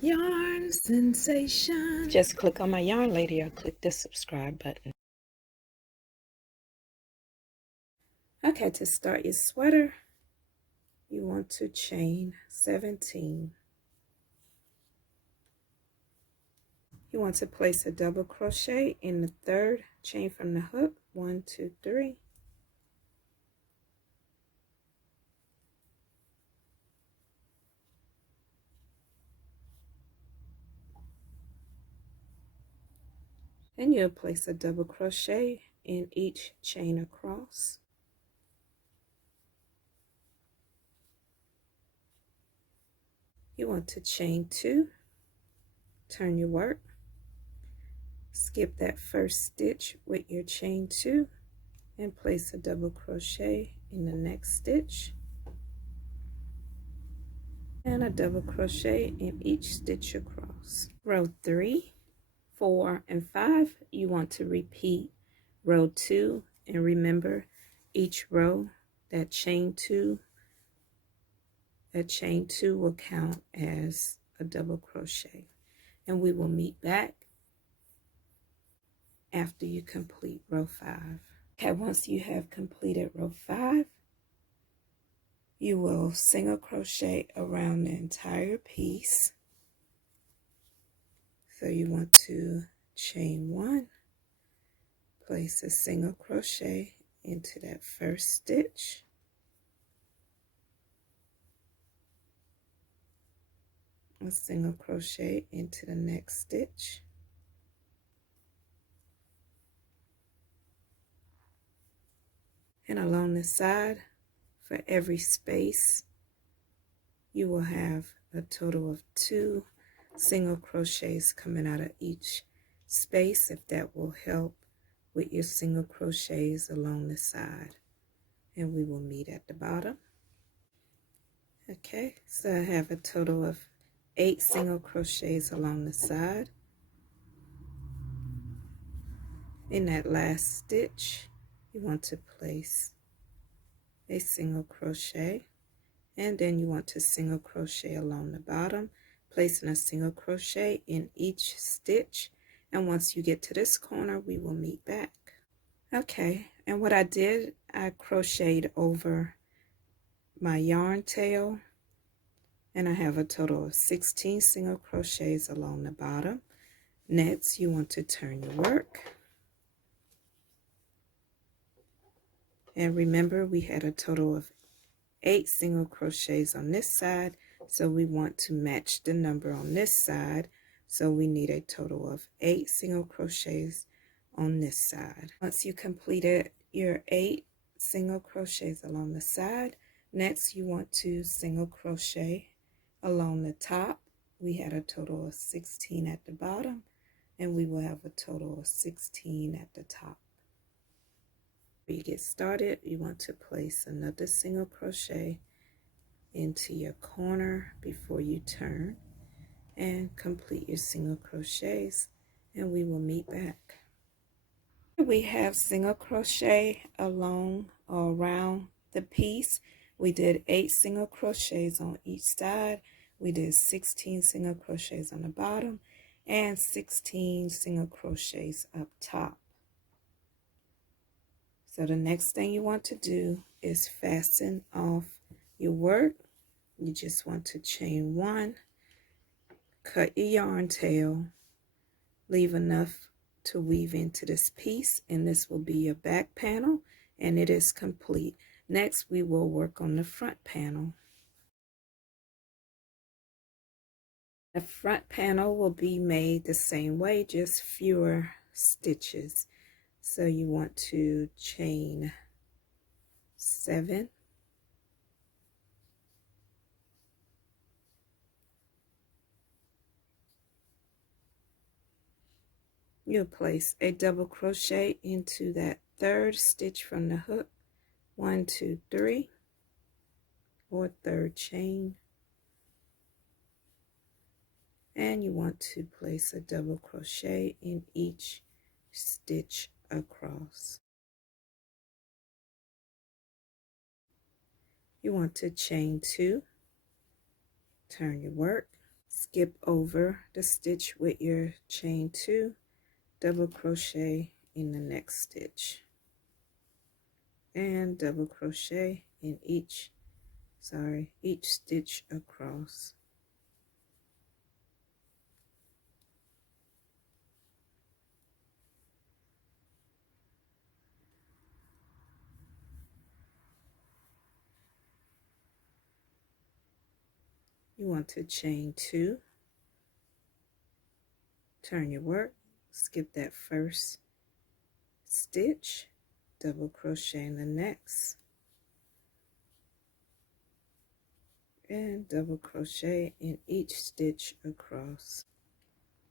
Yarn sensation. Just click on my yarn lady or click the subscribe button. Okay, to start your sweater, you want to chain 17. You want to place a double crochet in the third chain from the hook. 1, 2, 3. Then you'll place a double crochet in each chain across. You want to chain 2, turn your work, skip that first stitch with your chain 2, and place a double crochet in the next stitch, and a double crochet in each stitch across. Row 3, 4, and 5, you want to repeat row 2, and remember each row that chain 2 will count as a double crochet, and we will meet back after you complete row 5. Okay, once you have completed row 5, you will single crochet around the entire piece. So you want to chain 1, place a single crochet into that first stitch, a single crochet into the next stitch, and along the side for every space you will have a total of 2 single crochets coming out of each space, if that will help with your single crochets along the side. And we will meet at the bottom. Okay, so I have a total of 8 single crochets along the side. In that last stitch, you want to place a single crochet, and then you want to single crochet along the bottom, placing a single crochet in each stitch. And once you get to this corner, we will meet back. Okay, and what I did, I crocheted over my yarn tail, and I have a total of 16 single crochets along the bottom. Next, you want to turn your work. And remember, we had a total of 8 single crochets on this side, so we want to match the number on this side. So we need a total of 8 single crochets on this side. Once you completed your 8 single crochets along the side, next you want to single crochet along the top. We had a total of 16 at the bottom, and we will have a total of 16 at the top. When you get started, you want to place another single crochet into your corner before you turn, and complete your single crochets, and we will meet back. We have single crochet along or around the piece. We did 8 single crochets on each side. We did 16 single crochets on the bottom and 16 single crochets up top. So the next thing you want to do is fasten off your work. You just want to chain 1, cut your yarn tail, leave enough to weave into this piece, and this will be your back panel, and it is complete. Next, we will work on the front panel. The front panel will be made the same way, just fewer stitches. So you want to chain 7, you'll place a double crochet into that third stitch from the hook, 1, 2, 3, or third chain, and you want to place a double crochet in each stitch across. You want to chain 2, turn your work, skip over the stitch with your chain 2, double crochet in the next stitch, and double crochet in each stitch across. You want to chain 2, turn your work, skip that first stitch, double crochet in the next, and double crochet in each stitch across.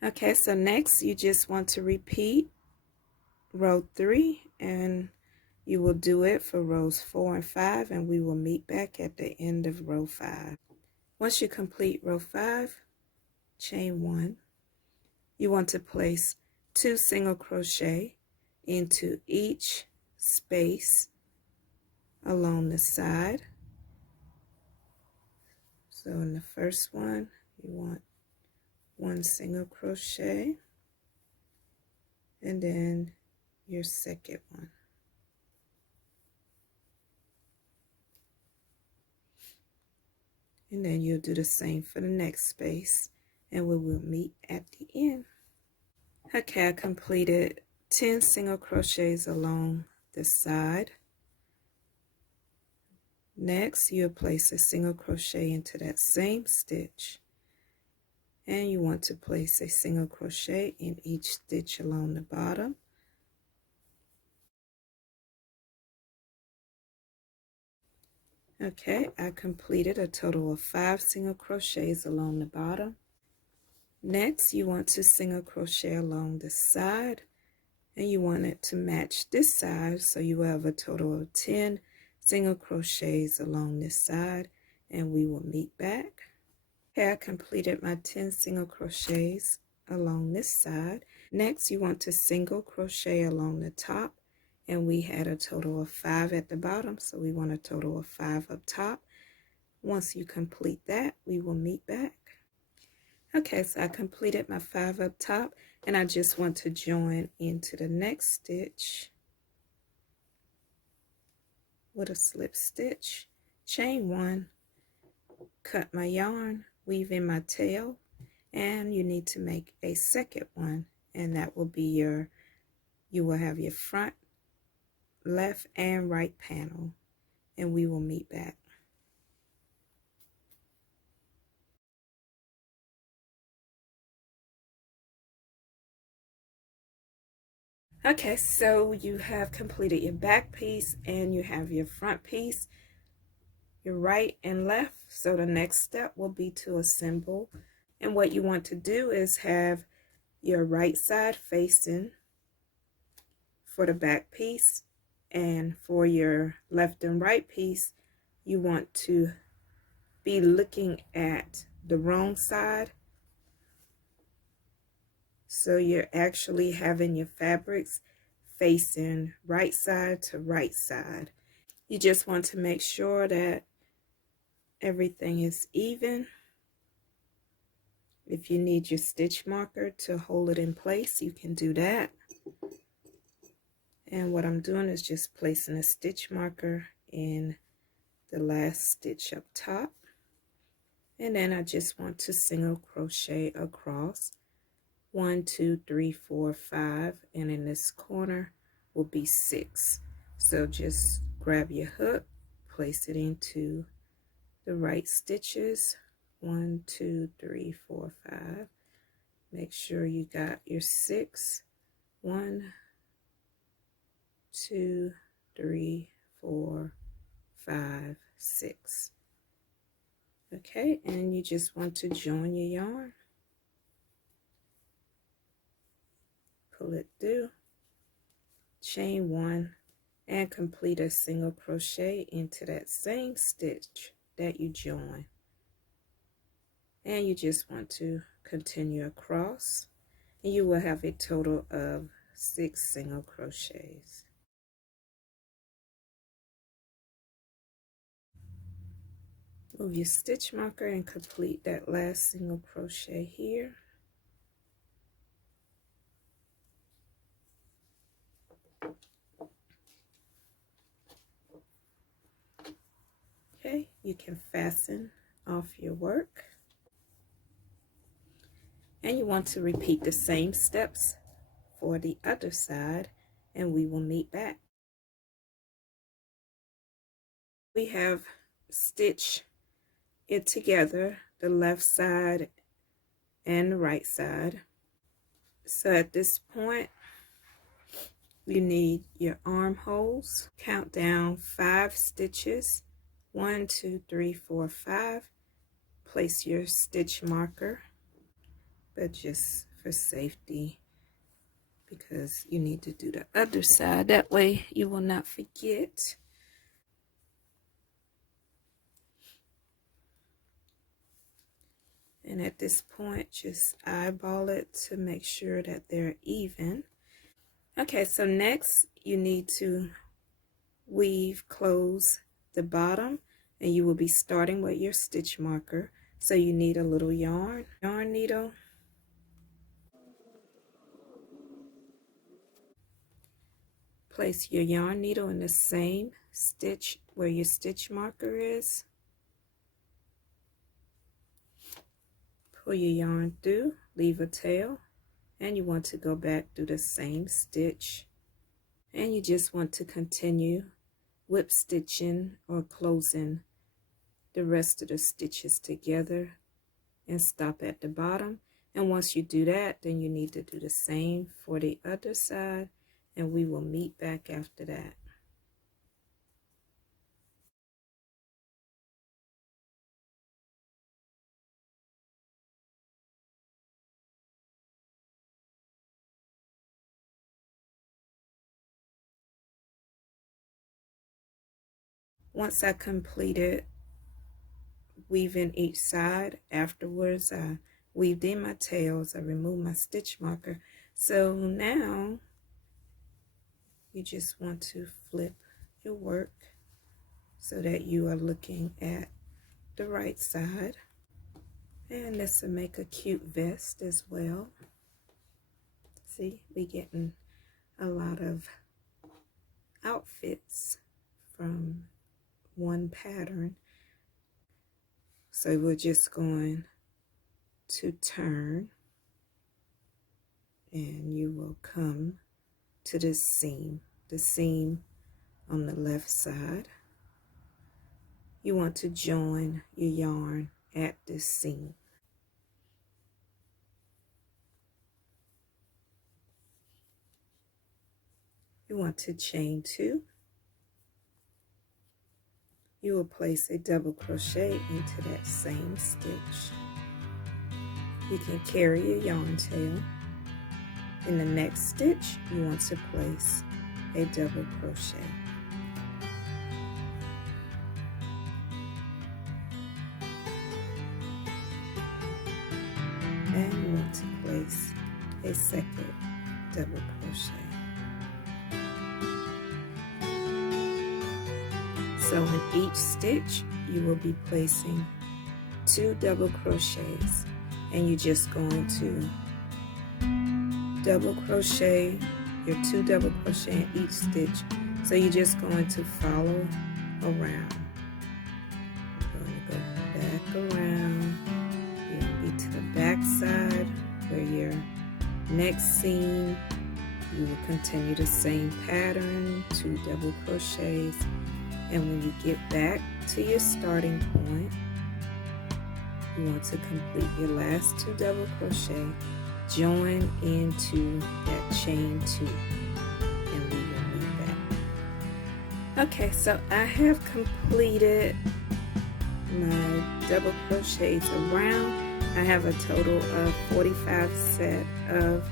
Okay, so next you just want to repeat row 3, and you will do it for rows 4 and 5, and we will meet back at the end of row 5. Once you complete row 5, chain 1. You want to place 2 single crochet into each space along the side. So in the first one, you want 1 single crochet, and then your second one. And then you'll do the same for the next space, and we will meet at the end. Okay, I completed 10 single crochets along the side. Next, you'll place a single crochet into that same stitch, and you want to place a single crochet in each stitch along the bottom. Okay, I completed a total of 5 single crochets along the bottom. Next, you want to single crochet along the side, and you want it to match this side, so you will have a total of 10 single crochets along this side, and we will meet back. Okay, I completed my 10 single crochets along this side. Next, you want to single crochet along the top, and we had a total of 5 at the bottom, so we want a total of 5 up top. Once you complete that, we will meet back. Okay, so I completed my 5 up top, and I just want to join into the next stitch with a slip stitch, chain 1, cut my yarn, weave in my tail, and you need to make a second one, and that will be you will have your front, left, and right panel, and we will meet back. Okay, so you have completed your back piece and you have your front piece, your right and left. So the next step will be to assemble, and what you want to do is have your right side facing for the back piece, and for your left and right piece you want to be looking at the wrong side. So you're actually having your fabrics facing right side to right side. You just want to make sure that everything is even. If you need your stitch marker to hold it in place, you can do that. And what I'm doing is just placing a stitch marker in the last stitch up top. And then I just want to single crochet across 1, 2, 3, 4, 5, and in this corner will be 6. So just grab your hook, place it into the right stitches, 1, 2, 3, 4, 5. Make sure you got your 6. 1, 2, 3, 4, 5, 6. Okay, and you just want to join your yarn, pull it through, chain 1, and complete a single crochet into that same stitch that you joined. And you just want to continue across, and you will have a total of 6 single crochets. Move your stitch marker and complete that last single crochet here. Okay, you can fasten off your work. And you want to repeat the same steps for the other side, and we will meet back. We have stitched it together, the left side and the right side. So at this point, you need your armholes. Count down 5 stitches. 1, 2, 3, 4, 5. Place your stitch marker, but just for safety, because you need to do the other side. That way you will not forget. And at this point, just eyeball it to make sure that they're even. Okay, so next you need to weave close the bottom, and you will be starting with your stitch marker. So you need a little yarn needle. Place your yarn needle in the same stitch where your stitch marker is. Pull your yarn through, leave a tail, and you want to go back through the same stitch. And you just want to continue whip stitching or closing the rest of the stitches together and stop at the bottom. And once you do that, then you need to do the same for the other side, and we will meet back after that. Once I completed weaving each side, afterwards I weaved in my tails, I removed my stitch marker. So now you just want to flip your work so that you are looking at the right side. And this will make a cute vest as well. See, we getting a lot of outfits from one pattern. So we're just going to turn, and you will come to this seam, the seam on the left side. You want to join your yarn at this seam. You want to chain 2. You will place a double crochet into that same stitch. You can carry your yarn tail. In the next stitch, you want to place a double crochet. And you want to place a second double crochet. So in each stitch, you will be placing 2 double crochets, and you're just going to double crochet your 2 double crochet in each stitch. So you're just going to follow around. You're going to go back around. You're going to be to the back side where your next seam, you will continue the same pattern, 2 double crochets. And when you get back to your starting point, you want to complete your last 2 double crochet, join into that chain 2, and we will meet back. Okay, so I have completed my double crochets around. I have a total of 45 set of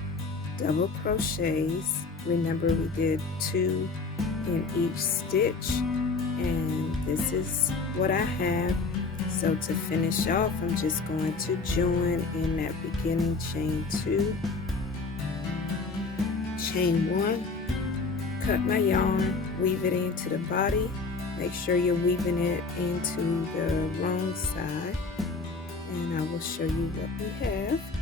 double crochets. Remember, we did 2 in each stitch, and this is what I have. So to finish off, I'm just going to join in that beginning chain 2, chain 1, cut my yarn, weave it into the body, Make sure you're weaving it into the wrong side, and I will show you what we have.